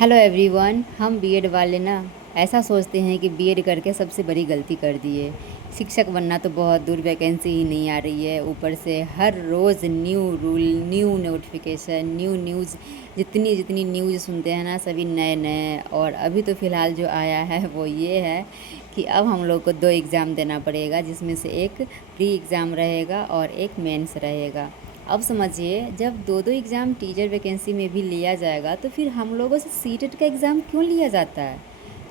Hello everyone. हम BEd वाले ना ऐसा सोचते हैं कि बीएड करके सबसे बड़ी गलती कर दी है। शिक्षक बनना तो बहुत दूर, वैकेंसी ही नहीं आ रही है। ऊपर से हर रोज़ new rule, new notification, new news. जितनी जितनी न्यूज़ सुनते हैं ना, सभी नए नए। और अभी तो फ़िलहाल जो आया है वो ये है कि अब हम लोग को 2 एग्ज़ाम देना पड़ेगा, जिसमें से एक प्री एग्ज़ाम रहेगा और एक मेंस रहेगा। अब समझिए, जब दो दो एग्ज़ाम टीचर वैकेंसी में भी लिया जाएगा तो फिर हम लोगों से सीटेट का एग्ज़ाम क्यों लिया जाता है।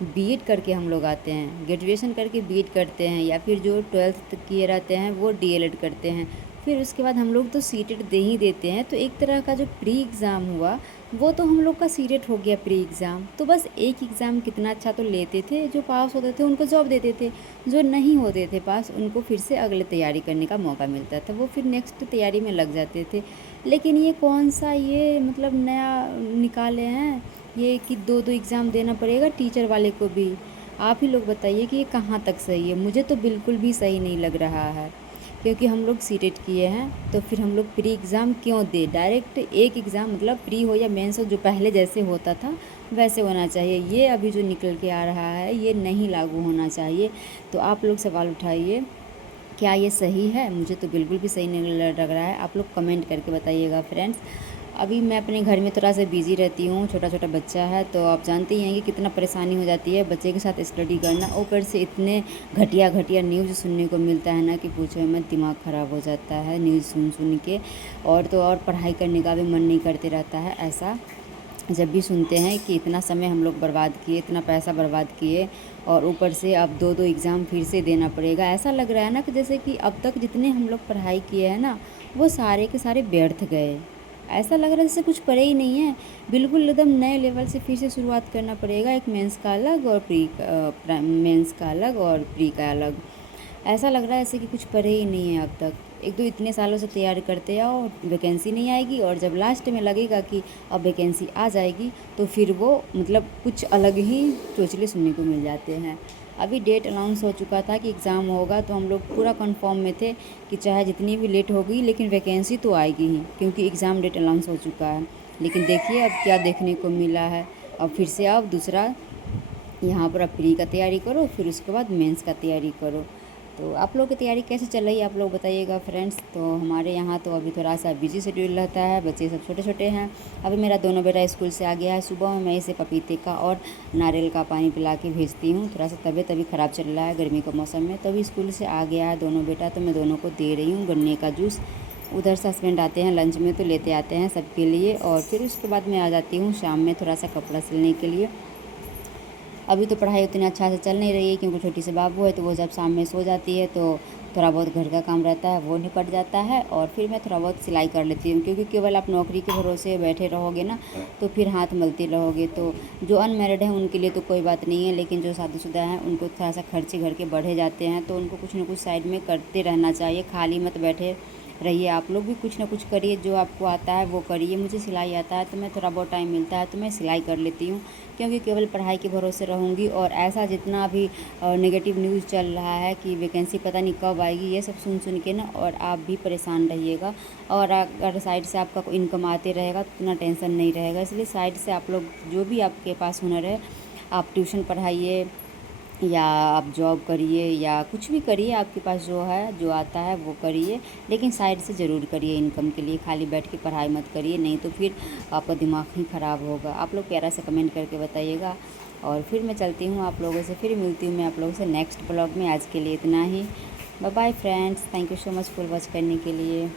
बीएड करके हम लोग आते हैं, ग्रेजुएशन करके बीएड करते हैं, या फिर जो 12th किए रहते हैं वो डीएलएड करते हैं। फिर उसके बाद हम लोग तो सीटेट दे ही देते हैं। तो एक तरह का जो प्री एग्ज़ाम हुआ वो तो हम लोग का सीटेट हो गया प्री एग्ज़ाम। तो बस एक एग्ज़ाम कितना अच्छा तो लेते थे, जो पास होते थे उनको जॉब देते थे, जो नहीं होते थे पास उनको फिर से अगले तैयारी करने का मौका मिलता था, वो फिर नेक्स्ट तैयारी में लग जाते थे। लेकिन ये कौन सा ये मतलब नया निकाले हैं ये कि दो दो एग्ज़ाम देना पड़ेगा टीचर वाले को भी। आप ही लोग बताइए कि ये कहाँ तक सही है। मुझे तो बिल्कुल भी सही नहीं लग रहा है, क्योंकि हम लोग सीटेट किए हैं तो फिर हम लोग प्री एग्ज़ाम क्यों दे। डायरेक्ट एक एग्ज़ाम, मतलब प्री हो या मेंस हो, जो पहले जैसे होता था वैसे होना चाहिए। ये अभी जो निकल के आ रहा है ये नहीं लागू होना चाहिए। तो आप लोग सवाल उठाइए, क्या ये सही है। मुझे तो बिल्कुल भी सही नहीं लग रहा है। आप लोग कमेंट करके बताइएगा फ्रेंड्स। अभी मैं अपने घर में थोड़ा सा बिज़ी रहती हूँ, छोटा छोटा बच्चा है तो आप जानते ही हैं कि कितना परेशानी हो जाती है बच्चे के साथ स्टडी करना। ऊपर से इतने घटिया घटिया न्यूज़ सुनने को मिलता है ना कि पूछो मत, दिमाग ख़राब हो जाता है न्यूज़ सुन सुन के। और तो और पढ़ाई करने का भी मन नहीं करते रहता है। ऐसा जब भी सुनते हैं कि इतना समय हम लोग बर्बाद किए, इतना पैसा बर्बाद किए, और ऊपर से अब दो दो एग्ज़ाम फिर से देना पड़ेगा। ऐसा लग रहा है ना कि जैसे कि अब तक जितने हम लोग पढ़ाई किए हैं ना, वो सारे के सारे व्यर्थ गए। ऐसा लग रहा है जैसे कुछ पढ़े ही नहीं है। बिल्कुल एकदम नए लेवल से फिर से शुरुआत करना पड़ेगा। एक मेंस का अलग और मेंस का अलग और प्री का अलग। ऐसा लग रहा है ऐसे कि कुछ पढ़े ही नहीं है अब तक। एक तो इतने सालों से तैयारी करते आओ, वैकेंसी नहीं आएगी, और जब लास्ट में लगेगा कि अब वैकेंसी आ जाएगी तो फिर वो मतलब कुछ अलग ही चोचले सुनने को मिल जाते हैं। अभी डेट अनाउंस हो चुका था कि एग्ज़ाम होगा, तो हम लोग पूरा कंफर्म में थे कि चाहे जितनी भी लेट होगी लेकिन वैकेंसी तो आएगी ही, क्योंकि एग्ज़ाम डेट अनाउंस हो चुका है। लेकिन देखिए अब क्या देखने को मिला है। अब फिर से अब दूसरा यहाँ पर आप प्री का तैयारी करो, फिर उसके बाद मेंस का तैयारी करो। तो आप लोग की तैयारी कैसे चल रही है आप लोग बताइएगा फ्रेंड्स। तो हमारे यहाँ तो अभी थोड़ा सा बिजी शेड्यूल रहता है, बच्चे सब छोटे छोटे हैं। अभी मेरा दोनों बेटा स्कूल से आ गया है। सुबह में मैं इसे पपीते का और नारियल का पानी पिला के भेजती हूँ। थोड़ा सा तबीयत अभी ख़राब चल रहा है गर्मी के मौसम में, तभी स्कूल से आ गया है दोनों बेटा, तो मैं दोनों को दे रही हूँ गन्ने का जूस। उधर से हस्बैंड आते हैं लंच में तो लेते आते हैं सबके लिए, और फिर उसके बाद मैं आ जाती हूँ शाम में थोड़ा सा कपड़ा सिलने के लिए। अभी तो पढ़ाई उतनी अच्छा से चल नहीं रही है, क्योंकि छोटी सी बाबू है, तो वो जब शाम में सो जाती है तो थोड़ा बहुत घर का काम रहता है वो निपट जाता है, और फिर मैं थोड़ा बहुत सिलाई कर लेती हूँ। क्योंकि केवल आप नौकरी के भरोसे बैठे रहोगे ना तो फिर हाथ मलते रहोगे। तो जो अनमेरिड हैं उनके लिए तो कोई बात नहीं है, लेकिन जो शादीशुदा हैं उनको थोड़ा सा खर्चे घर के बढ़े जाते हैं, तो उनको कुछ ना कुछ साइड में करते रहना चाहिए। खाली मत बैठे रहिए, आप लोग भी कुछ ना कुछ करिए। जो आपको आता है वो करिए। मुझे सिलाई आता है तो मैं थोड़ा बहुत टाइम मिलता है तो मैं सिलाई कर लेती हूँ, क्योंकि केवल पढ़ाई के भरोसे रहूँगी और ऐसा जितना अभी नेगेटिव न्यूज़ चल रहा है कि वैकेंसी पता नहीं कब आएगी, ये सब सुन सुन के ना और आप भी परेशान रहिएगा। और अगर साइड से आपका कोई इनकम आते रहेगा तो उतना टेंशन नहीं रहेगा। इसलिए साइड से आप लोग जो भी आपके पास हुनर है, आप ट्यूशन पढ़ाइए या आप जॉब करिए या कुछ भी करिए, आपके पास जो है जो आता है वो करिए, लेकिन साइड से ज़रूर करिए इनकम के लिए। खाली बैठ के पढ़ाई मत करिए, नहीं तो फिर आपका दिमाग ही ख़राब होगा। आप लोग प्यारा से कमेंट करके बताइएगा, और फिर मैं चलती हूँ आप लोगों से, फिर मिलती हूँ मैं आप लोगों से नेक्स्ट ब्लॉग में। आज के लिए इतना ही। Bye bye friends, thank you so much for watch करने के लिए।